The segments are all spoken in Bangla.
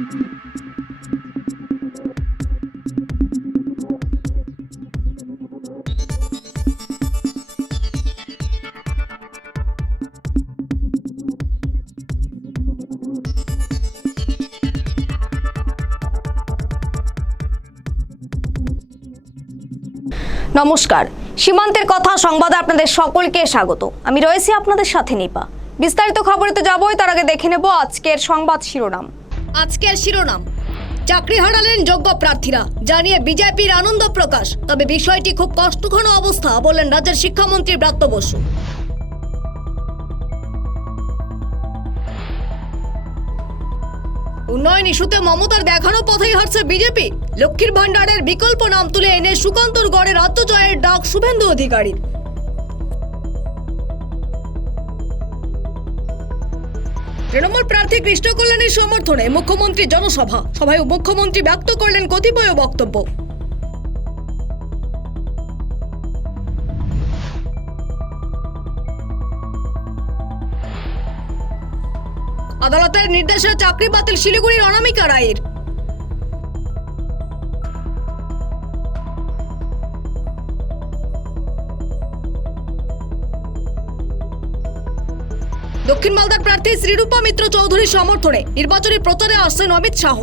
নমস্কার, সীমান্তের কথা সংবাদে আপনাদের সকলকে স্বাগত। আমি রয়েছি আপনাদের সাথে নিপা। বিস্তারিত খবরে তো যাবই, তার আগে দেখে নেব আজকের সংবাদ শিরোনাম। চাকরি হারালেন যোগ্য প্রার্থীরা, জানিয়ে বিজেপির আনন্দ প্রকাশ। তবে বিষয়টি খুব কষ্টঘন অবস্থা বললেন রাজ্যের শিক্ষামন্ত্রী ব্রাত্য বসু। উন্নয়ন ইস্যুতে মমতার দেখানো পথেই হারছে বিজেপি। লক্ষ্মীর ভান্ডারের বিকল্প নাম তুলে এনে সুকান্তর গড়ে রাজ্য জয়ের ডাক শুভেন্দু অধিকারীর। তৃণমূল প্রার্থী কৃষ্ণ কল্যাণীর সমর্থনে মুখ্যমন্ত্রী জনসভা, সভায় মুখ্যমন্ত্রী ব্যক্ত করলেন কতিপয় বক্তব্য। আদালতের নির্দেশে চাকরি বাতিল শিলিগুড়ির অনামিকা রায়ের। দক্ষিণ মালদার প্রার্থী শ্রীরূপা মিত্র চৌধুরীর সমর্থনে নির্বাচনী প্রচারে আসছেন অমিত শাহ।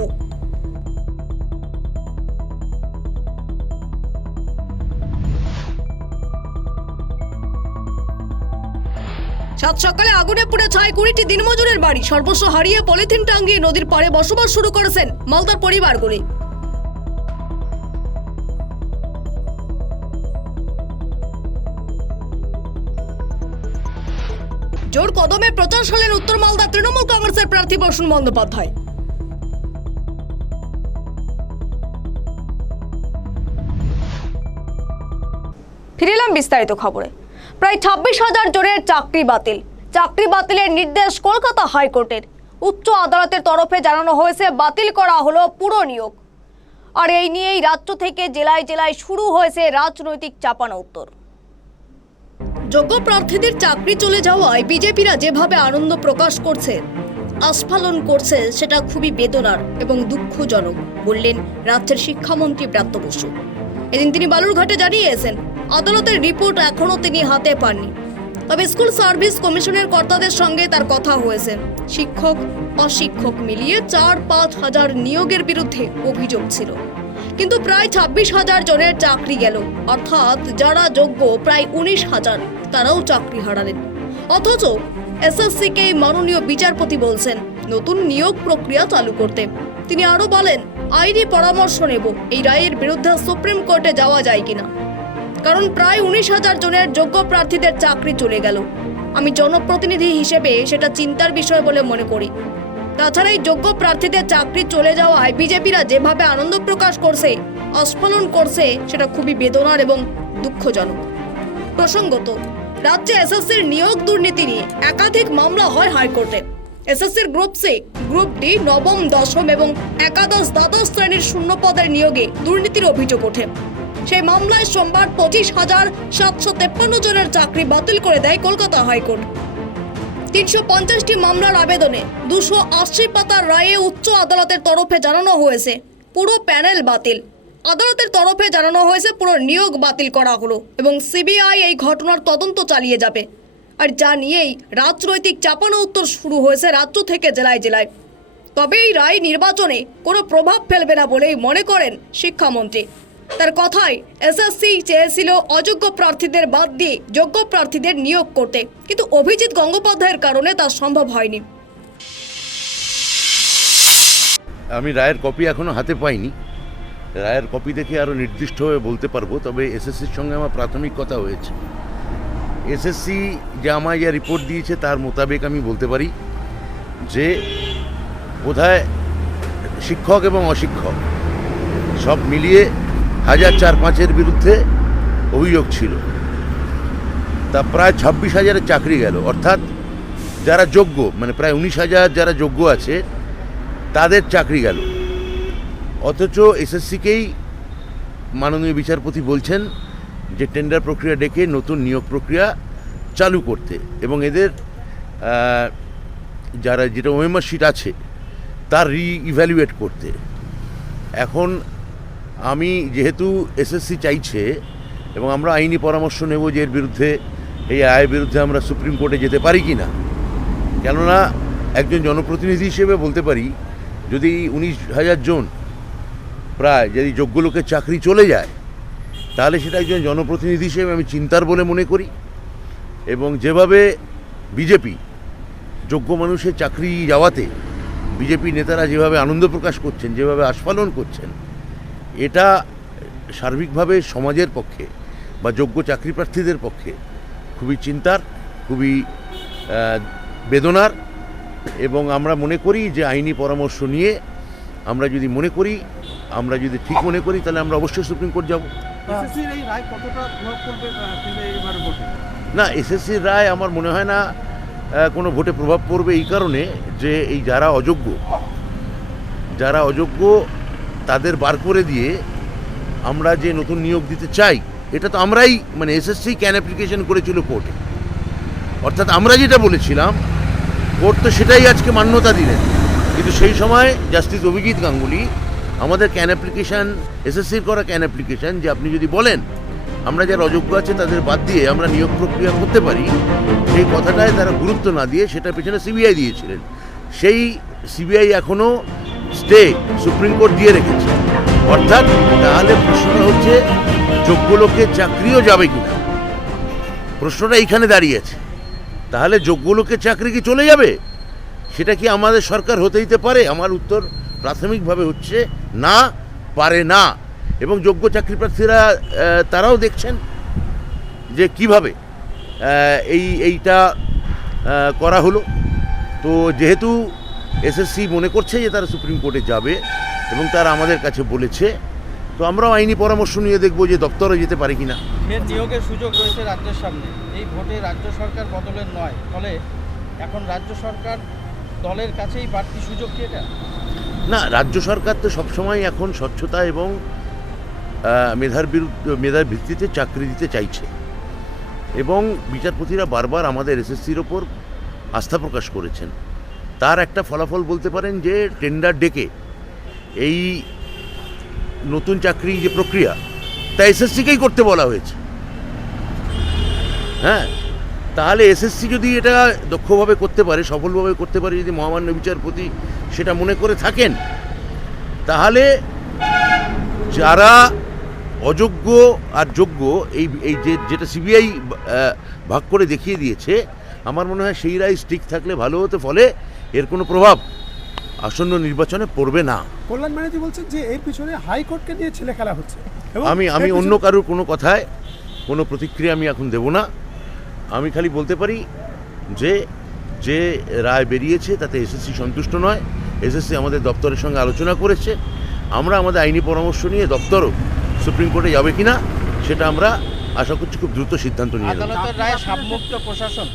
সাত সকালে আগুনে পুড়ে ছাই 20টি দিনমজুরের বাড়ি। সর্বস্ব হারিয়ে পলিথিন টাঙ্গিয়ে নদীর পাড়ে বসবাস শুরু করেছেন মালদার পরিবারগুলি। জোর কদমে প্রচার সালেন উত্তর মালদা তৃণমূল কংগ্রেসের প্রার্থী প্রসূন বন্দ্যোপাধ্যায়। ফিরিলাম বিস্তারিত খবরে। প্রায় 26,000 জনের চাকরি বাতিল। চাকরি বাতিলের নির্দেশ কলকাতা হাইকোর্টের। উচ্চ আদালতের তরফে জানানো হয়েছে বাতিল করা হলো পুরো নিয়োগ। আর এই নিয়েই রাজ্য থেকে জেলায় জেলায় শুরু হয়েছে রাজনৈতিক চাপানোউত্তর। যোগ্য প্রার্থীদের চাকরি চলে যাওয়ায় বিজেপিরা যেভাবে আনন্দ প্রকাশ করছে, আস্ফালন করছে, সেটা খুবই বেদনার এবং দুঃখজনক বললেন রাজ্যের শিক্ষামন্ত্রী ব্রাত্য বসু। এদিন তিনি বালুরঘাটে জানিয়েছেন, আদালতের রিপোর্ট এখনো তিনি হাতে পাননি। তবে স্কুল সার্ভিস কমিশনের কর্তাদের সঙ্গে তার কথা হয়েছে। শিক্ষক অশিক্ষক মিলিয়ে 4-5 হাজার নিয়োগের বিরুদ্ধে অভিযোগ ছিল, কিন্তু প্রায় 26,000 জনের চাকরি গেল। অর্থাৎ যারা যোগ্য প্রায় 19,000 তারাও চাকরি হারালেন। অথচ এসএসসিকে মাননীয় বিচারপতি বলছেন নতুন নিয়োগ প্রক্রিয়া চালু করতে। তিনি আরো বলেন, আইনি পরামর্শ নেব এই রায়ের বিরুদ্ধে সুপ্রিম কোর্টে যাওয়া যায় কিনা, কারণ প্রায় 19,000 জনের যোগ্য প্রার্থীদের চাকরি চলে গেল। আমি জনপ্রতিনিধি হিসেবে সেটা চিন্তার বিষয় বলে মনে করি। তাছাড়া এই যোগ্য প্রার্থীদের চাকরি চলে যাওয়ায় বিজেপিরা যেভাবে আনন্দ প্রকাশ করছে, আস্ফালন করছে, সেটা খুবই বেদনার এবং দুঃখজনক। প্রসঙ্গত, রাজ্যে এসএসসির নিয়োগ দুর্নীতি নিয়ে একাধিক মামলা হয় হাইকোর্টে। এসএসসির গ্রুপ সি, গ্রুপ ডি, নবম, দশম এবং একাদশ, দ্বাদশ শ্রেণীর শূন্য পদের নিয়োগে দুর্নীতির অভিযোগ ওঠে। সেই মামলায় সোমবার 25,753 জনের চাকরি বাতিল করে দেয় কলকাতা হাইকোর্ট। 350টি মামলার আবেদনে 280 পাতার রায়ে উচ্চ আদালতের তরফে জানানো হয়েছে পুরো প্যানেল বাতিল। আদালতের তরফে জানানো হয়েছে পুরো নিয়োগ বাতিল করা হলো এবং সিবিআই এই ঘটনার তদন্ত চালিয়ে যাবে। আর যা নিয়েই রাজনৈতিক চাপানোউত্তর শুরু হয়েছে রাজ্য থেকে জেলায় জেলায়। তবে এই রায় নির্বাচনে কোনো প্রভাব ফেলবে না বলেই মনে করেন শিক্ষামন্ত্রী। তার কথায়, এসএসসি চেয়েছিল অযোগ্য প্রার্থীদের বাদ দিয়ে যোগ্য প্রার্থীদের নিয়োগ করতে, কিন্তু অভিজিৎ গঙ্গোপাধ্যায়ের কারণে তা সম্ভব হয়নি। আমি রায়ের কপি এখনো হাতে পাইনি। রায়ের কপি দেখে আরও নির্দিষ্টভাবে বলতে পারবো। তবে এসএসসির সঙ্গে আমার প্রাথমিক কথা হয়েছে। এসএসসি যে আমায় যা রিপোর্ট দিয়েছে তার মোতাবেক আমি বলতে পারি যে বোধহয় শিক্ষক এবং অশিক্ষক সব মিলিয়ে 1,004-5-এর বিরুদ্ধে অভিযোগ ছিল। তা প্রায় 26,000-এর চাকরি গেল। অর্থাৎ যারা যোগ্য, মানে প্রায় 19,000 যারা যোগ্য আছে তাদের চাকরি গেল। অথচ এসএসসিকেই মাননীয় বিচারপতি বলছেন যে টেন্ডার প্রক্রিয়া ডেকে নতুন নিয়োগ প্রক্রিয়া চালু করতে এবং এদের যারা যেটা ওএমআর শিট আছে তার রিইভ্যালুয়েট করতে। এখন আমি যেহেতু এসএসসি চাইছে এবং আমরা আইনি পরামর্শ নেব যে এর বিরুদ্ধে, এই আয়ের বিরুদ্ধে আমরা সুপ্রিম কোর্টে যেতে পারি কি না। কেননা একজন জনপ্রতিনিধি হিসেবে বলতে পারি, যদি 19,000 জন প্রায় যদি যোগ্য লোকের চাকরি চলে যায়, তাহলে সেটা একজন জনপ্রতিনিধি হিসেবে আমি চিন্তার বলে মনে করি। এবং যেভাবে বিজেপি যোগ্য মানুষের চাকরি যাওয়াতে বিজেপি নেতারা যেভাবে আনন্দ প্রকাশ করছেন, যেভাবে আস্ফালন করছেন, এটা সার্বিকভাবে সমাজের পক্ষে বা যোগ্য চাকরি প্রার্থীদের পক্ষে খুবই চিন্তার, খুবই বেদনার। এবং আমরা মনে করি যে আইনি পরামর্শ নিয়ে আমরা যদি ঠিক মনে করি তাহলে আমরা অবশ্যই সুপ্রিম কোর্ট যাব। এসএসসির এই রায় কতটা প্রভাব পড়বে এবার ভোটে? না, এসএসসির রায় আমার মনে হয় না কোনো ভোটে প্রভাব পড়বে, এই কারণে যে এই যারা অযোগ্য তাদের বার করে দিয়ে আমরা যে নতুন নিয়োগ দিতে চাই, এটা তো আমরাই এসএসসি ক্যান অ্যাপ্লিকেশন করেছিল কোর্টে, অর্থাৎ আমরা যেটা বলেছিলাম কোর্ট তো সেটাই আজকে মান্যতা দিলেন। কিন্তু সেই সময় জাস্টিস অভিজিৎ গাঙ্গুলি আমাদের ক্যান অ্যাপ্লিকেশন, এসএসসির করা ক্যান অ্যাপ্লিকেশন, যে আপনি যদি বলেন আমরা যারা অযোগ্য আছে তাদের বাদ দিয়ে আমরা নিয়োগ প্রক্রিয়া করতে পারি, সেই কথাটায় তারা গুরুত্ব না দিয়ে সেটার পেছনে সিবিআই দিয়েছিলেন। সেই সিবিআই এখনও স্টে সুপ্রিম কোর্ট দিয়ে রেখেছে। অর্থাৎ তাহলে প্রশ্নটা হচ্ছে যোগ্য লোকের চাকরিও যাবে কিনা, প্রশ্নটা এইখানে দাঁড়িয়েছে। তাহলে যোগ্য লোকের চাকরি কি চলে যাবে? সেটা কি আমাদের সরকার হতে দিতে পারে? আমার উত্তর প্রাথমিকভাবে হচ্ছে না, পারে না। এবং যোগ্য চাকরি প্রার্থীরা তারাও দেখছেন যে কিভাবে এইটা করা হলো। তো যেহেতু এসএসসি মনে করছে যে তারা সুপ্রিম কোর্টে যাবে এবং তারা আমাদের কাছে বলেছে, তো আমরাও আইনি পরামর্শ নিয়ে দেখব যে দপ্তরে যেতে পারে কিনা। ফের নিয়োগের সুযোগ রয়েছে রাজ্যের সামনে। এই ভোটে রাজ্য সরকার বদলের নয়, ফলে এখন রাজ্য সরকার দলের কাছেই বাড়তি সুযোগ কি এটা? না, রাজ্য সরকার তো সবসময় এখন স্বচ্ছতা এবং মেধার ভিত্তিতে চাকরি দিতে চাইছে। এবং বিচারপতিরা বারবার আমাদের এসএসসির ওপর আস্থা প্রকাশ করেছেন। তার একটা ফলাফল বলতে পারেন যে টেন্ডার ডেকে এই নতুন চাকরি যে প্রক্রিয়া, তা এসএসসিকেই করতে বলা হয়েছে। হ্যাঁ, তাহলে এসএসসি যদি এটা দক্ষভাবে করতে পারে, সফলভাবে করতে পারে, যদি মহামান্য বিচারপতি সেটা মনে করে থাকেন, তাহলে যারা অযোগ্য আর যোগ্য এই যেটা সিবিআই ভাগ করে দেখিয়ে দিয়েছে, আমার মনে হয় সেই রায় স্টিক থাকলে ভালো হতে, ফলে এর কোনো প্রভাব আসন্ন নির্বাচনে পড়বে না। কল্যাণ ব্যানার্জি বলছেন যে এর পিছনে হাইকোর্টকে দিয়ে ছেলে খেলা হচ্ছে। আমি অন্য কারোর কোনো কথায় কোনো প্রতিক্রিয়া আমি এখন দেব না। আমি খালি বলতে পারি যে রায় বেরিয়েছে তাতে এসএসসি সন্তুষ্ট নয়। এসএসসি আমাদের দপ্তরের সঙ্গে আলোচনা করেছে। আমরা আমাদের আইনি পরামর্শ নিয়ে দপ্তরও সুপ্রিম কোর্টে যাবে কিনা সেটা আমরা আশা করছি খুব দ্রুত সিদ্ধান্ত নিয়ে নেব। আদালতের রায় সাবমুক্ত প্রশাসন,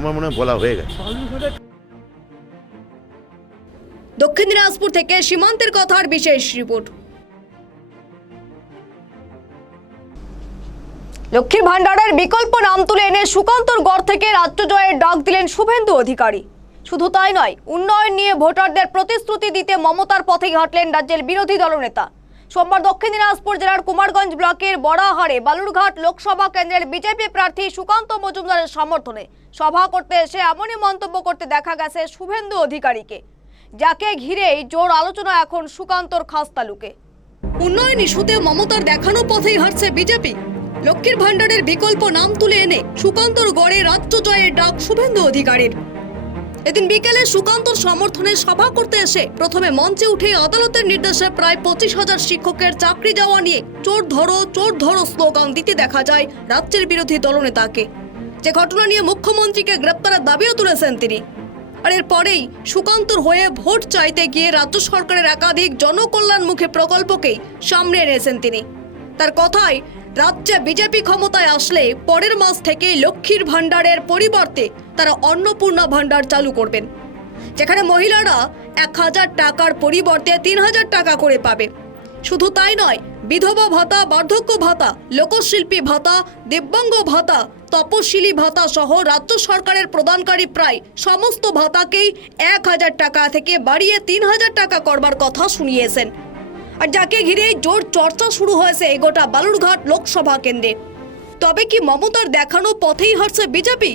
আমার মনে হয় বলা হয়ে গেছে। দক্ষিণ দিনাজপুর থেকে সীমান্তের কথার বিশেষ রিপোর্ট। লক্ষ্মীর ভান্ডারের বিকল্প নাম তুলে এনে সুকান্তর গড় থেকে রাজ্য জয়ের ডাক দিলেন শুভেন্দু অধিকারী। শুধু তাই নয়, উন্নয়ন নিয়ে ভোটারদের প্রতিশ্রুতি দিতে মমতার পথেই হাঁটলেন রাজ্যের বিরোধী দলনেতা। সোমবার দক্ষিণ দিনাজপুর জেলার কুমারগঞ্জ ব্লকের বড়াহারে বালুরঘাট লোকসভা কেন্দ্রের বিজেপি প্রার্থী সুকান্ত মজুমদারের সমর্থনে সভা করতে এসে এমনই মন্তব্য করতে দেখা গেছে শুভেন্দু অধিকারীকে, যাকে ঘিরেই জোর আলোচনা এখন সুকান্তর খাস তালুকে। উন্নয়ন ইস্যুতে মমতার দেখানো পথেই হাঁটছে বিজেপি। লক্ষ্মীর ভান্ডারের বিকল্প নাম তুলে এনে সুকান্তর গড়ে রাজ্য জয়ের ডাক শুভেন্দু অধিকারীর। এদিন বিকেলে সুকান্তর সমর্থনে সভা করতে এসে প্রথমে মঞ্চে উঠে আদালতের নির্দেশে প্রায় 25,000 শিক্ষকের চাকরি যাওয়া নিয়ে চোর ধরো স্লোগান দিতে দেখা যায় রাজ্যের বিরোধী দলনেতাকে, যে ঘটনা নিয়ে মুখ্যমন্ত্রীকে গ্রেপ্তারের দাবিও তুলেছেন তিনি। আর এরপরেই সুকান্তর হয়ে ভোট চাইতে গিয়ে রাজ্য সরকারের একাধিক জনকল্যাণমুখী প্রকল্পকেই সামনে এনেছেন তিনি। তার কথায়, রাজ্যে বিজেপি ক্ষমতায় আসলে পরের মাস থেকে লক্ষ্মীর ভান্ডারের পরিবর্তে তারা অন্নপূর্ণা ভান্ডার চালু করবেন, যেখানে মহিলারা 1,000 টাকার পরিবর্তে 3,000 টাকা করে পাবে। শুধু তাই নয়, বিধবা ভাতা, বার্ধক্য ভাতা, লোকশিল্পী ভাতা, দিব্যাঙ্গ ভাতা, তপশিলি ভাতা সহ রাজ্য সরকারের প্রদানকারী প্রায় সমস্ত ভাতাকেই 1000 টাকা থেকে বাড়িয়ে 3000 টাকা করবার কথা শুনিয়েছেন। আর যাকে ঘিরেই জোর চর্চা শুরু হয়েছে গোটা বালুরঘাট লোকসভা কেন্দ্রে। তবে কি মমতার দেখানো পথেই হারছে বিজেপি?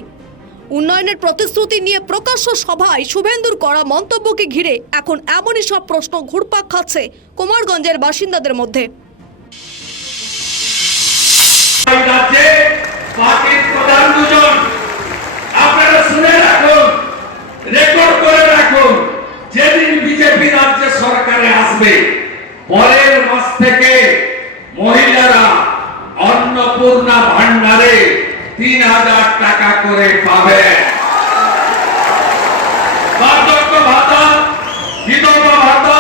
উন্নয়নের প্রতিশ্রুতি নিয়ে প্রকাশ্য সভায় শুভেন্দুর করা মন্তব্যকে ঘিরে এখন এমনই সব প্রশ্ন ঘুরপাক খাচ্ছে কুমারগঞ্জের বাসিন্দাদের মধ্যে। রাজ্যে পার্টির প্রধান দুজন, আপনারা শুনে রাখুন, রেকর্ড করে রাখুন, যেদিন বিজেপি রাজ্য সরকারে আসবে পরের মাস থেকে মহিলারা অন্নপূর্ণা ভান্ডারে 3000 টাকা করে পাবে। বার্ধক্য ভাতা, বিধবা ভাতা,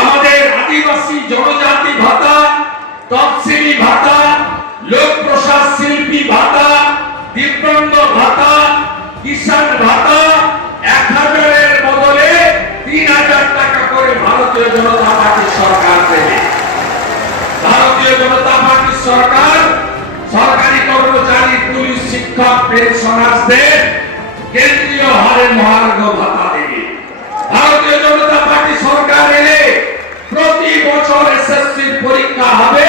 আমাদের আদিবাসী জনজাতি ভাতা, তফসিলি ভাতা, লোক প্রসাদ শিল্পী ভাতা, দিব্যাঙ্গ ভাতা, কিষাণ ভাতা 1000-এর বদলে 3000 টাকা করে ভারতীয় জনতা পার্টি সরকার দেবে। ভারতীয় জনতা পার্টি সরকার সরকারি কর্মচারী, পুলিশ, শিক্ষক, পেনশনারদের কেন্দ্রীয় হারে মহার্ঘ ভাতা দেবে। ভারতীয় জনতা পার্টি সরকার এলে প্রতি বছর এসএসসির পরীক্ষা হবে,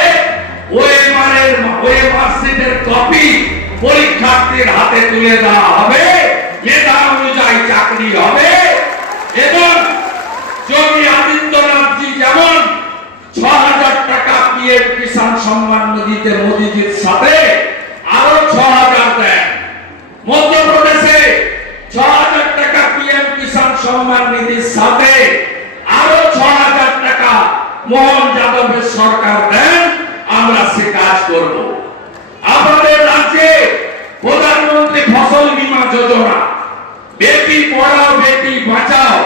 ওএমআর শিটের কপি পরীক্ষার্থীর হাতে তুলে দেওয়া হবে, মেধা অনুযায়ী চাকরি হবে। এবং যোগী আদিত্যনাথজি যেমন 6000 টাকা পিএম কিষাণ সম্মান নিধিতে মোদীজির সাথে আরো 6000 দেন। মধ্যপ্রদেশে 6000 টাকা পিএম কিষাণ সম্মান নিধির সাথে আরো 6000 টাকা মোহন যাদবের সরকার দেন। আমরা সে কাজ করব। আমাদের রাজ্যে প্রধানমন্ত্রী ফসল বীমা যোজনা, বেটি পড়াও বেটি বাঁচাও,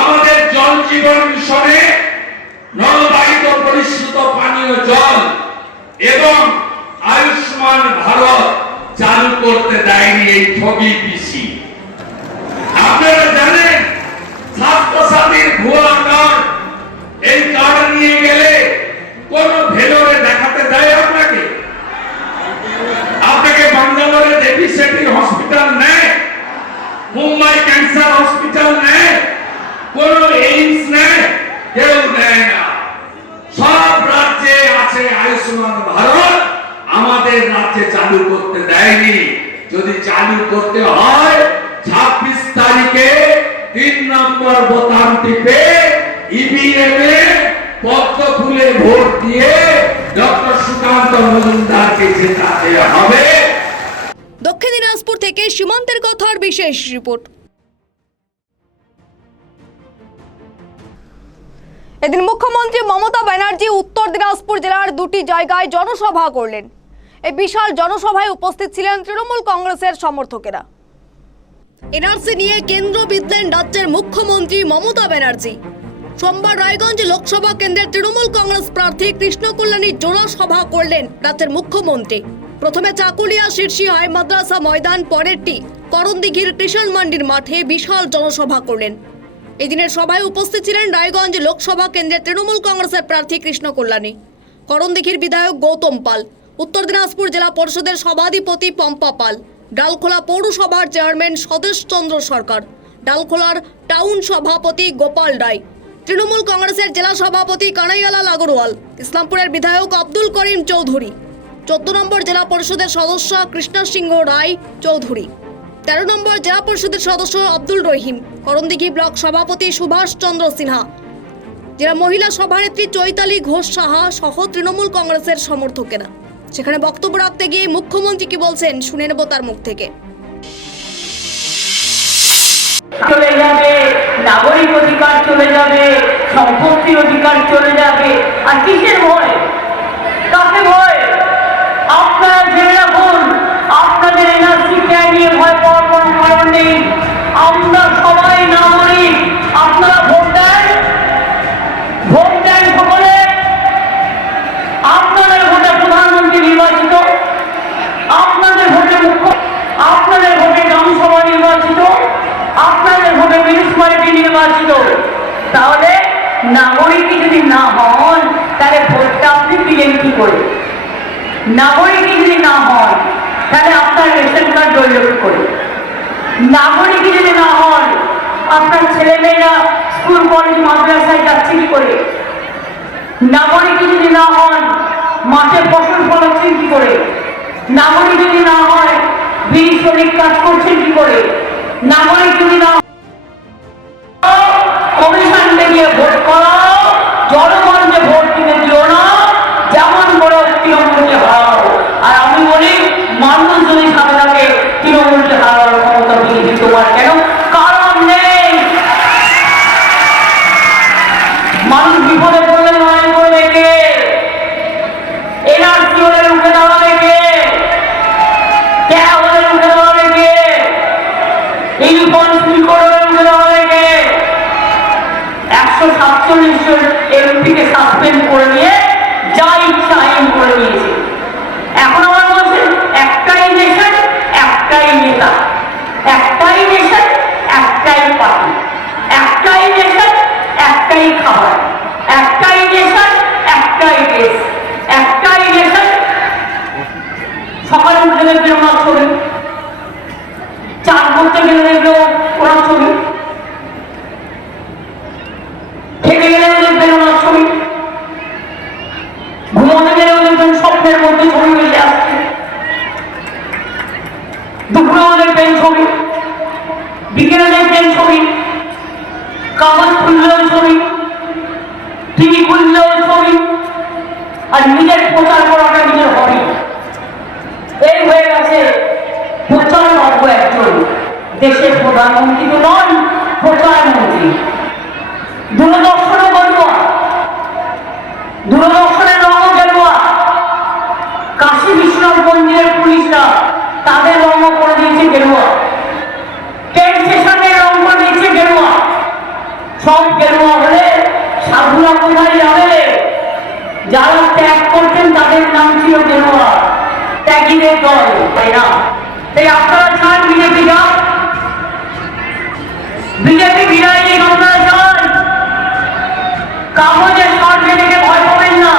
আমাদের জল জীবন মিশনে নলবাহিত পরিশুদ্ধ পানীয় জল এবং আয়ুষ্মান ভারত চালু করতে দেয়নি এই ঠগি পিসি। আপনারা জানেন স্বাস্থ্য সাথীর ভুয়া কার্ড, এই কার্ড নিয়ে গেলে কোন ভেলোরে দেখাতে দেয় আপনাকে? আপনাকে বাঙ্গালোরে দেবী সেঠি হসপিটাল নেয়, মুম্বাই ক্যান্সার হসপিটাল নেয়, কোন এইমস নেয়, কেউ নেয় না। সব রাজ্যে আছে আয়ুষ্মান ভারত, আমাদের রাজ্যে চালু করতে দেয়নি। যদি চালু করতে হয় 26 তারিখে 3 নম্বর বোতাম টিপে ইভিএম এ পদ্ম ফুলে ভোট দিয়ে ডক্টর সুকান্ত মজুমদারকে জেতাতে হবে। দক্ষিণ দিনাজপুর থেকে সীমান্তের কথার বিশেষ রিপোর্ট। এদিন মুখ্যমন্ত্রী মমতা ব্যানার্জি উত্তর দিনাজপুর জেলার 2টি জায়গায় জনসভা করলেন। এই বিশাল জনসভায় উপস্থিত ছিলেন তৃণমূল কংগ্রেসের সমর্থকেরা। এনআরসি নিয়ে কেন্দ্র বিধলেন রাজ্যের মুখ্যমন্ত্রী মমতা ব্যানার্জি। সোমবার রায়গঞ্জ লোকসভা কেন্দ্রের তৃণমূল কংগ্রেস প্রার্থী কৃষ্ণ কল্যাণী জোড়া সভা করলেন রাজ্যের মুখ্যমন্ত্রী। প্রথমে চাকুলিয়া শীর্ষি হাই মাদ্রাসা ময়দান, পরেরটি করণদিঘির কৃষণ মান্ডির মাঠে বিশাল জনসভা করলেন। এদিনের সভায় উপস্থিত ছিলেন রায়গঞ্জ লোকসভা কেন্দ্রের তৃণমূল কংগ্রেসের প্রার্থী কৃষ্ণ কল্যাণী, করণদিঘির বিধায়ক গৌতম পাল, উত্তর দিনাজপুর জেলা পরিষদের সভাধিপতি পম্পা পাল, ডালখোলা পৌরসভার চেয়ারম্যান স্বদেশ চন্দ্র সরকার, ডালখোলার টাউন সভাপতি গোপাল রায়, তৃণমূল কংগ্রেসের জেলা সভাপতি কানাইয়ালাল আগরওয়াল, ইসলামপুরের বিধায়ক আব্দুল করিম চৌধুরী, 14 নম্বর জেলা পরিষদের সদস্য কৃষ্ণা সিংহ রায় চৌধুরী, 13 নম্বর জেলা পরিষদের সদস্য আব্দুল রহিম, করণদিঘি ব্লক সভাপতি সুভাষ চন্দ্র সিনহা, জেলা মহিলা সভানেত্রী চৈতালি ঘোষ সাহা সহ তৃণমূল কংগ্রেসের সমর্থকেরা। সেখানে বক্তব্য রাখতে গিয়ে মুখ্যমন্ত্রী কি বলছেন শুনে নেব তার মুখ থেকে। চলে যাবে, নাগরিক অধিকার চলে যাবে, সম্পত্তির অধিকার চলে যাবে, আর কিসের ভয়? কাকে ভয়? আপনারা জেনে রাখুন, আপনাদের এনআরসি নিয়ে ভয় পাওয়ার কোনো কারণ নেই। আমরা সবাই নাগরিক। আপনারা ভোট দেন, ভোট দেন সকলে। আপনাদের ভোটে প্রধানমন্ত্রী নির্বাচিত, আপনাদের ভোটে মুখ্য, আপনাদের ভোটে গ্রামসভা নির্বাচিত, আপনাদের ভোটে মিউনিসিপ্যালিটি নির্বাচিত। তাহলে নাগরিক যদি না হন তাহলে ভোটটা আপনি দিলেন কি করে? নাগরিক যদি না হন তাহলে আপনার রেশন কার্ড রইল কি করে? নাগরিক যদি না হন আপনার ছেলেমেয়েরা স্কুল কলেজ মাদ্রাসায় যাচ্ছে কি করে? নাগরিক যদি না হন মাঠে ফসল ফলাচ্ছেন কি করে? নাগরিক যদি না হয় বিড়ি শ্রমিক কাজ করছেন কি করে? নাগরিক যদি না কমিশন দিয়ে ভোট করো, জনগণকে ভোট দিতে দিও না, যেমন করে তৃণমূলকে হারাও। আর আমি বলি মানুষ যদি সাথে থাকে তৃণমূলকে হারানোর ক্ষমতা বিজেপি তোমার কেন? কারণ নেই। মানুষ বিপদে পড়লে লড়াই করবে কে? এনআরসি হলে রুখে দাঁড়াবে কে? ট্যাব হলে রুখে দাঁড়াবে কে? ইউনিফর্ম চুরি করে রুখে দাঁড়াবে কে? 147 জন এমপিকে সাসপেন্ড করে নিয়ে যা ইচ্ছা আইন করে নিয়েছে। এখন আমার বলছেন একটাই নেশন, একটাই নেতা, একটাই নেশন, একটাই পার্টি, একটাই নেশন, একটাই খাবার, একটাই নেশন, একটাই দেশ, একটাই নেশন। সকালে উঠে দেখবে ওনার ছবি, চান করতে গেলে দেখবে ওনার ছবি, থেকে গেলেও দেখবেন ওনার ছবি, ঘুমোতে গেলেও দেখবেন স্বপ্নের মধ্যে ছবি ভেসে আসছে, দুপুরেও দেখবেন ছবি, বিকেলে দেখবেন ছবি, কাগজ খুললেও ছবি, টিভি খুললেও ছবি, আর নিজের প্রচার করাটা নিজের হবি। এই হয়ে গেছে প্রচারণজ্ঞ একজন। দেশের প্রধানমন্ত্রী তো নন, প্রচারমন্ত্রী। দূরদর্শনে গেরুয়া, দূরদর্শনের রঙও গেরুয়া। কাশী বিশ্বনাথ মন্দিরের পুলিশরা তাদের রঙ করে দিয়েছে গেরুয়া, ট্রেন স্টেশনের রঙ করে দিয়েছে গেরুয়া। সব গেরুয়া হলে সাধুরা কোথায় যাবে? যারা ত্যাগ করছেন তাদের নাম ছিল গেরুয়া, ত্যাগীদের দল, তাই না? তাই আপনারা চান বিজেপি যান, বিজেপি বিদায় নিয়ে আপনারা চান। কাগজের শর্টে দেখে ভয় পাবেন না,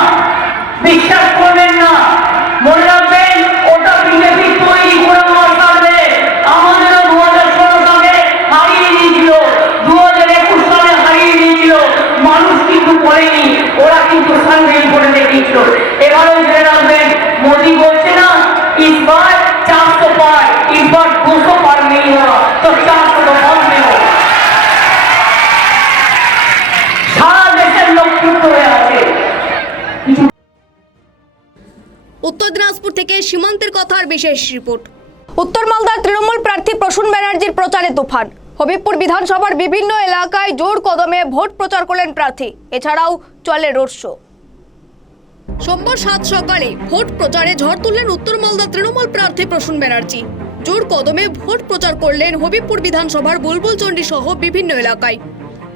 বিশ্বাস করবেন না। মনে রাখবেন ওটা বিজেপি তৈরি করে বসাবে। আমাদেরও 2016 সালে হারিয়ে দিয়েছিল, 2021 সালে হারিয়ে দিয়েছিল। মানুষ কিন্তু পড়েনি, ওরা কিন্তু সার্ভে করে দেখিয়েছিল। এবারও জেনে রাখবেন মোদী বলছে না इस बार 400 पार, इस बार 200 पार नहीं होगा तो 400 तो बहुत में होगा। উত্তর দিনাজপুর থেকে সীমান্তের কথার বিশেষ রিপোর্ট। উত্তর মালদার তৃণমূল প্রার্থী প্রসূন ব্যানার্জির প্রচারে তুফান। হবিবপুর বিধানসভার বিভিন্ন এলাকায় জোর কদমে ভোট প্রচার করলেন প্রার্থী। এছাড়াও চলে রোড শো। সোমবার 7 সকালে ভোট প্রচারে ঝড় তুললেন উত্তর মালদা তৃণমূল প্রার্থী প্রসূন ব্যানার্জি। জোর কদমে ভোট প্রচার করলেন হবিবপুর বিধানসভার বুলবুলচন্ডী সহ বিভিন্ন এলাকায়।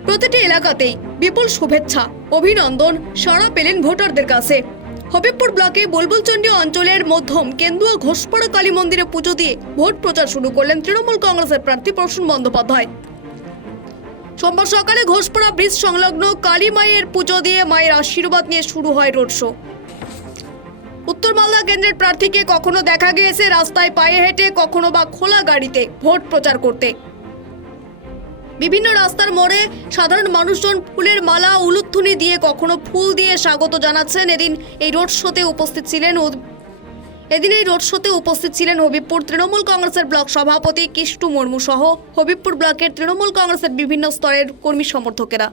প্রতিটি এলাকাতেই বিপুল শুভেচ্ছা, অভিনন্দন সাড়া পেলেন ভোটারদের কাছে। হবিবপুর ব্লকে বুলবুলচন্ডী অঞ্চলের মধ্যম কেন্দুয়া ঘোষপাড়া কালী মন্দিরে পুজো দিয়ে ভোট প্রচার শুরু করলেন তৃণমূল কংগ্রেসের প্রার্থী প্রসূন বন্দ্যোপাধ্যায়। সোমবার সকালে ঘোষপাড়া ব্রিজ সংলগ্ন কালী মায়ের পুজো দিয়ে মায়ের আশীর্বাদ নিয়ে শুরু হয় রোড শো। উত্তর মালদা কেন্দ্রের প্রার্থীকে কখনো দেখা গিয়েছে রাস্তায় পায়ে হেঁটে, কখনো বা খোলা গাড়িতে ভোট প্রচার করতে। বিভিন্ন রাস্তার মোড়ে সাধারণ মানুষজন ফুলের মালা উলুধ্বনি দিয়ে, কখনো ফুল দিয়ে স্বাগত জানাচ্ছেন। এদিন এই রোড শোতে উপস্থিত ছিলেন হবিবপুর তৃণমূল কংগ্রেসের ব্লক সভাপতি কিষ্টু মুর্মু সহ হবিবপুর ব্লকের তৃণমূল কংগ্রেসের বিভিন্ন স্তরের কর্মী সমর্থকেরা।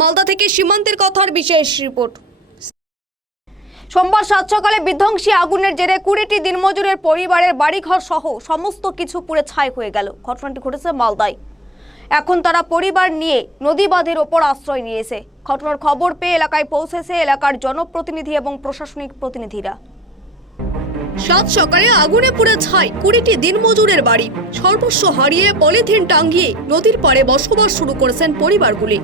মালদা থেকে সীমান্তের কথার বিশেষ রিপোর্ট। সোমবার 7 সকালে বিধ্বংসী আগুনের জেরে 20টি দিনমজুরের পরিবারের বাড়িঘর সহ সমস্ত কিছু পুড়ে ছাই হয়ে গেল। ঘটনাটি ঘটেছে মালদায়। এখন তারা পরিবার নিয়ে নদী বাঁধের ওপর আশ্রয় নিয়েছে। ঘটনার খবর পেয়ে এলাকায় পৌঁছেছে এলাকার জনপ্রতিনিধি এবং প্রশাসনিক প্রতিনিধিরা। 7 সকালে আগুনে পুড়ে ছাই 20টি দিনমজুরের বাড়ি। সর্বস্ব হারিয়ে পলিথিন টাঙ্গিয়ে নদীর পাড়ে বসবাস শুরু করেছেন পরিবারগুলি।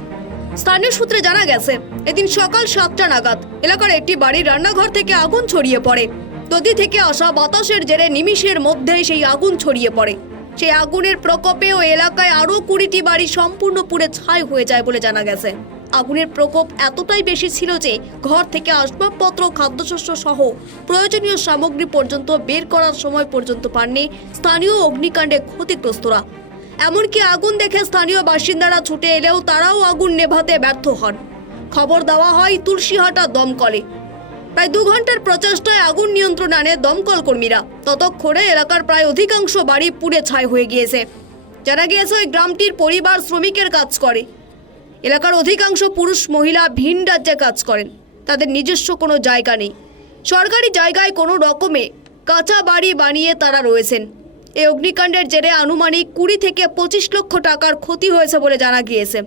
স্থানীয় সূত্রে জানা গেছে এদিন সকাল 7টা নাগাদ এলাকার একটি বাড়ির রান্নাঘর থেকে আগুন ছড়িয়ে পড়ে। নদী থেকে আসা বাতাসের জেরে নিমিষের মধ্যেই সেই আগুন ছড়িয়ে পড়ে। সেই আগুনের প্রকোপে ওই এলাকায় আরও 20টি বাড়ি সম্পূর্ণ পুড়ে ছাই হয়ে যায় বলে জানা গেছে। আগুনের প্রকোপ এতটাই বেশি ছিল যে ঘর থেকে আসবাবপত্র, খাদ্যশস্য সহ প্রয়োজনীয় সামগ্রী পর্যন্ত বের করার সময় পর্যন্ত পাননি স্থানীয় অগ্নিকাণ্ডে ক্ষতিগ্রস্তরা। এমনকি আগুন দেখে স্থানীয় বাসিন্দারা ছুটে এলেও তারাও আগুন নেভাতে ব্যর্থ হন। খবর দেওয়া হয় তুলসীহাটা দমকলে। প্রায় 2 ঘন্টার প্রচেষ্টায় আগুন নিয়ন্ত্রণে আনে দমকল কর্মীরা। ততক্ষণে এলাকার প্রায় অধিকাংশ বাড়ি পুড়ে ছাই হয়ে গিয়েছে। জানা গিয়েছে ওই গ্রামটির পরিবার শ্রমিকের কাজ করে। এলাকার অধিকাংশ পুরুষ মহিলা ভিন রাজ্যে কাজ করেন। তাদের নিজস্ব কোনো জায়গা নেই। সরকারি জায়গায় কোনো রকমে কাঁচা বাড়ি বানিয়ে তারা রয়েছেন। এই অগ্নিকাণ্ডের জেরে আনুমানিক 20 থেকে 25 লক্ষ টাকার ক্ষতি হয়েছে বলে জানা গিয়েছে।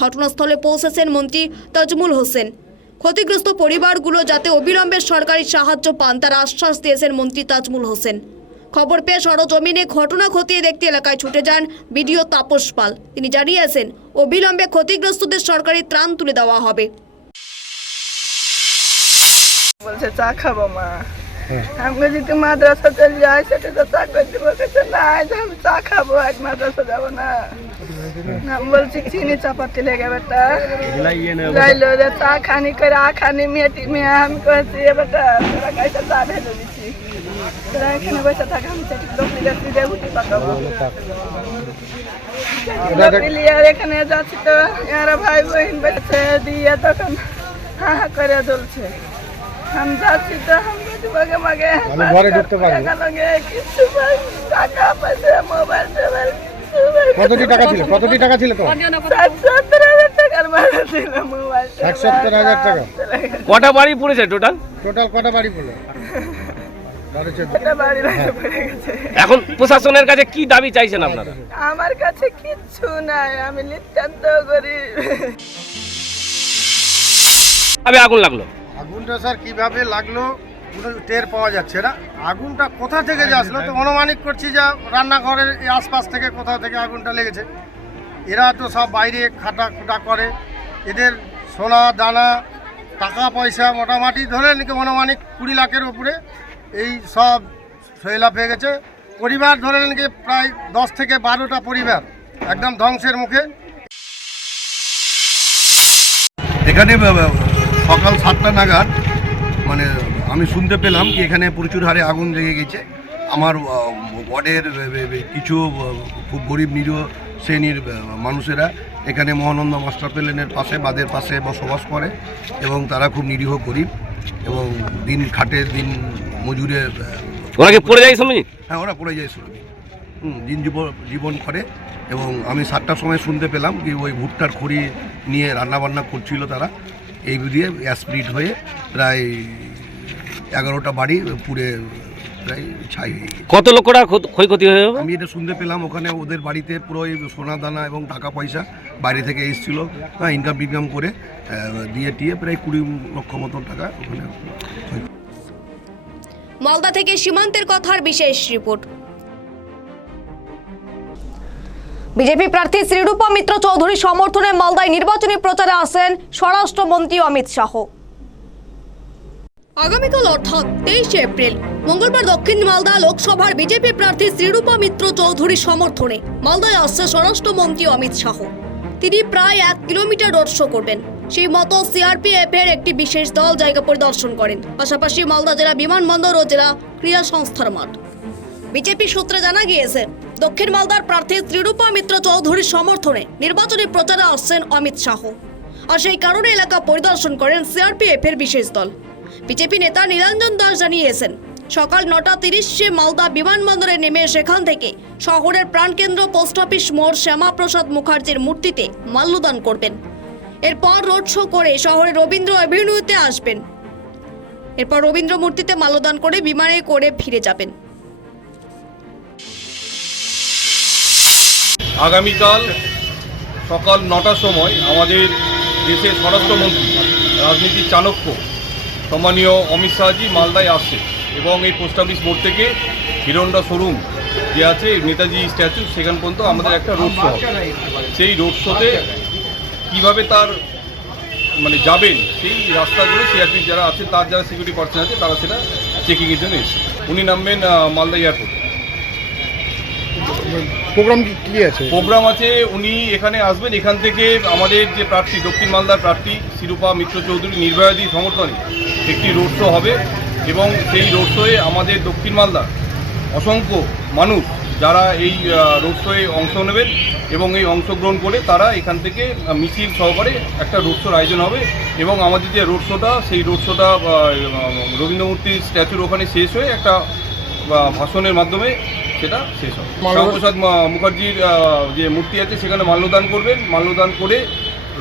ঘটনাস্থলে পৌঁছেছেন মন্ত্রী তাজমুল হোসেন। ক্ষতিগ্রস্ত পরিবারগুলো যাতে অবিলম্বে সরকারি সাহায্য পান তার আশ্বাস দিয়েছেন মন্ত্রী তাজমুল হোসেন। খবর পেয়ে সরজমিনে ঘটনা খতিয়ে দেখতে এলাকায় ছুটে যান বিডিও তাপস পাল। তিনি জানিয়েছেন অবিলম্বে ক্ষতিগ্রস্তদের সরকারি ত্রাণ তুলে দেওয়া হবে। বলছে চা খাবো মা, আমি যদি মাদ্রাসা চলে যাই সেটা তো চা করে দিব, না আমি চা খাবো, আজ মাদ্রাসা যাবো না। আমি বলছি চিনি চাপাতি লেগে বেটা লাইলো যে চা খানি করে আখানি মেয়েটি মেয়ে, আমি করেছি বেটা তোরা গাইতে চা ঢেলে দিচ্ছি, তোরা এখানে বসে থাক, আমি সেটি লোকলি যাচ্ছি যে উঠি পাকাবো। আর এখানে যাচ্ছি তো এরা ভাই বোন বেড়েছে দিয়ে তখন হা হা করে চলছে। আমি যাচ্ছি তো মাগে মাগে ঘরে ঢুকতে পারি কিছু টাকা পয়সা মোবাইল টোবাইল। কতটি টাকা ছিল তো? 70,000 টাকার মাল ছিল মোবাইল। 70,000 টাকা। কটা বাড়ি পড়েছে টোটাল কটা বাড়ি পড়লো? একটা বাড়ি পড়ে গেছে। এখন প্রশাসনের কাছে কি দাবি চাইছেন আপনারা? আমার কাছে কিচ্ছু নাই, আমি নিতান্ত গরিব। কবে আগুন লাগলো? আগুনটা স্যার কিভাবে লাগলো কোনো টের পাওয়া যাচ্ছে না। আগুনটা কোথা থেকে যে আসলো তো অনুমানিক করছি যে রান্নাঘরের এই আশপাশ থেকে কোথাও থেকে আগুনটা লেগেছে। এরা তো সব বাইরে খাটা খুটা করে, এদের সোনা দানা টাকা পয়সা মোটামুটি ধরে নাকি অনুমানিক 20 লাখের উপরে এই সব সৈলাভ হয়ে গেছে। পরিবার ধরে নাকি প্রায় 10 থেকে 12টা পরিবার একদম ধ্বংসের মুখে। এখানে সকাল 7টা নাগাদ মানে আমি শুনতে পেলাম কি এখানে প্রচুর হারে আগুন লেগে গেছে। আমার ওয়ার্ডের কিছু খুব গরিব নিরীহ শ্রেণীর মানুষেরা এখানে মহানন্দা মাস্টার প্ল্যানের পাশে বাঁধের পাশে বসবাস করে এবং তারা খুব নিরীহ গরিব এবং দিন খাটে, দিন মজুরে। ওরা কি পড়ে যায় শ্রমিক? হ্যাঁ, ওরা পড়ে যায় শ্রমিক, দিন জীবন করে। এবং আমি 7টার সময় শুনতে পেলাম কি ওই ভুট্টার খড়ি নিয়ে রান্নাবান্না করছিল তারা, এই দিয়ে অ্যাসপ্রিট হয়ে প্রায় 11টা বাড়ি পুড়ে প্রায় ছাই হয়ে গেছে। কত লক্ষ টাকা ক্ষয়ক্ষতি হয়ে যাবে? আমি এটা শুনতে পেলাম ওখানে ওদের বাড়িতে পুরো সোনা দানা এবং টাকা পয়সা বাইরে থেকে এসেছিলো, ইনকাম টিনকাম করে দিয়ে টিয়ে প্রায় 20 লক্ষ মতন টাকা ওখানে। মালদা থেকে সীমান্তের কথার বিশেষ রিপোর্ট। বিজেপি প্রার্থী শ্রীরূপা মিত্র চৌধুরী সমর্থনে মালদায় নির্বাচনী প্রচারে আসেন স্বরাষ্ট্রমন্ত্রী অমিত শাহ। আগামীকাল অর্থাৎ 23 এপ্রিল মঙ্গলবার দক্ষিণ মালদা লোকসভার বিজেপি প্রার্থী শ্রীরূপা মিত্র চৌধুরী সমর্থনে মালদায় আসছে স্বরাষ্ট্রমন্ত্রী অমিত শাহ। তিনি প্রায় 1 কিলোমিটার রোড শো করবেন। সেই মতো সিআরপিএফ এর একটি বিশেষ দল জায়গা পরিদর্শন করেন। পাশাপাশি মালদা জেলা বিমানবন্দর ও জেলা ক্রীড়া সংস্থার মাঠ। বিজেপি সূত্রে জানা গিয়েছে দক্ষিণ মালদার প্রার্থী শ্রীরূপা মিত্র চৌধুরীর সমর্থনে নির্বাচনী প্রচারে আসছেন অমিত শাহ। আর সেই কারণে এলাকা পরিদর্শন করেন সিআরপিএফ এর বিশেষ দল। বিজেপি নেতা নীলাঞ্জন দাস জানিয়েছেন সকাল 9:30 মালদা বিমানবন্দরে নেমে সেখান থেকে শহরের প্রাণকেন্দ্র পোস্ট অফিস মোড় শ্যামাপ্রসাদ মুখার্জির মূর্তিতে মাল্যদান করবেন। এরপর রোড শো করে শহরের রবীন্দ্র অ্যাভিনিউতে আসবেন। এরপর রবীন্দ্র মূর্তিতে মাল্যদান করে বিমানে করে ফিরে যাবেন। আগামীকাল সকাল 9টার সময় আমাদের দেশের স্বরাষ্ট্রমন্ত্রী রাজনীতির চাণক্য সম্মানীয় অমিত শাহজি মালদায় আসছে এবং এই পোস্ট অফিস মোড় থেকে হিরোন্ডা শোরুম যে আছে নেতাজি স্ট্যাচু সেখান পর্যন্ত আমাদের একটা রোড শো হবে। সেই রোড শোতে কিভাবে তার মানে যাবেন সেই রাস্তাগুলো সিআরপি যারা আছে, তার যারা সিকিউরিটি পার্সন আছে, তারা সেটা চেকিংয়ের জন্য এসেছে। উনি নামবেন মালদা এয়ারপোর্টে। প্রোগ্রাম কি আছে? প্রোগ্রাম আছে, উনি এখানে আসবেন। এখান থেকে আমাদের যে প্রার্থী, দক্ষিণ মালদার প্রার্থী শিরূপা মিত্র চৌধুরী নির্ভয়াদি সমর্থনে একটি রোড শো হবে এবং সেই রোড শোয়ে আমাদের দক্ষিণ মালদার অসংখ্য মানুষ যারা এই রোড শোয়ে অংশ নেবেন এবং এই অংশগ্রহণ করে তারা এখান থেকে মিছিল সহকারে একটা রোড শোর আয়োজন হবে এবং আমাদের যে রোড শোটা, সেই রোড শোটা রবীন্দ্র মূর্তির স্ট্যাচুর ওখানে শেষ হয়ে একটা ভাষণের মাধ্যমে সেটা শেষ হবে। শ্যামাপ্রসাদ মুখার্জির যে মূর্তি আছে সেখানে মাল্যদান করবেন, মাল্যদান করে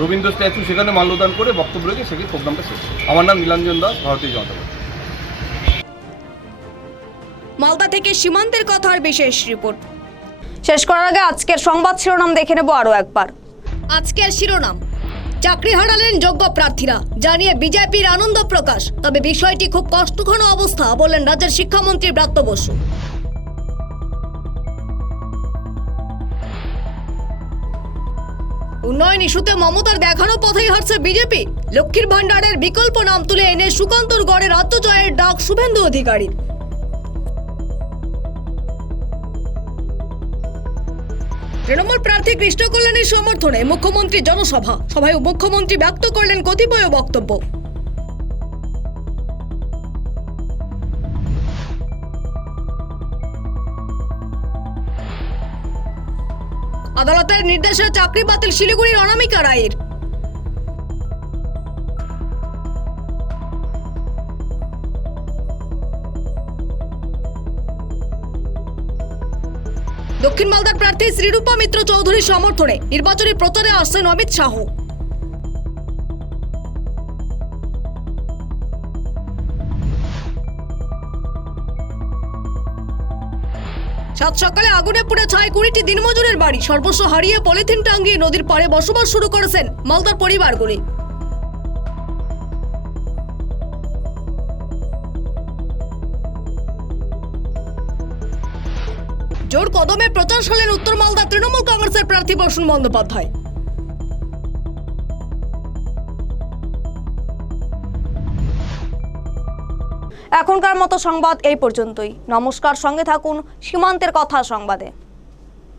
রবীন্দ্র স্ট্যাচু সেখানে মাল্যদান করে বক্তব্য রেখে সেখানে প্রোগ্রামটা শেষ হবে। আমার নাম নীলাঞ্জন দাস, ভারতীয় জনতা পার্টি। মালদা থেকে সীমান্তের কথার বিশেষ রিপোর্ট। শেষ করার আগে আজকের সংবাদ শিরোনাম দেখে নেব আরো একবার। আজকের শিরোনাম, চাকরি হারালেন যোগ্য প্রার্থীরা, জানিয়ে বিজেপির আনন্দ প্রকাশ। তবে বিষয়টি খুব কষ্টঘন অবস্থা বললেন রাজ্যের শিক্ষামন্ত্রী ব্রাত্য বসু। উন্নয়ন ইস্যুতে মমতার দেখানো পথেই হাঁটছে বিজেপি। লক্ষ্মীর ভান্ডারের বিকল্প নাম তুলে এনে সুকান্তর গড়ে রাজ্য জয়ের ডাক শুভেন্দু অধিকারীর। তৃণমূল প্রার্থী কৃষ্ণ কল্যাণীর সমর্থনে মুখ্যমন্ত্রী জনসভা, সভায় মুখ্যমন্ত্রী ব্যক্ত করলেন কতিপয় বক্তব্য। আদালতের নির্দেশে চাকরি বাতিল শিলিগুড়ির অনামিকা রায়ের। দক্ষিণ মালদার প্রার্থী শ্রীরূপা মিত্র চৌধুরীর সমর্থনে নির্বাচনী প্রচারে আসছেন অমিত শাহ। সাত সকালে আগুনে পুড়ে ছাই 20টি দিনমজুরের বাড়ি। সর্বস্ব হারিয়ে পলিথিন টাঙ্গিয়ে নদীর পাড়ে বসবাস শুরু করেছেন মালদার পরিবারগুলি। জোর কদমে প্রচার সালেন উত্তর মালদা তৃণমূল কংগ্রেসের প্রার্থী বসুন বন্দ্যোপাধ্যায়। এখনকার মতো সংবাদ এই পর্যন্তই। নমস্কার, সঙ্গে থাকুন সীমান্তের কথা সংবাদে।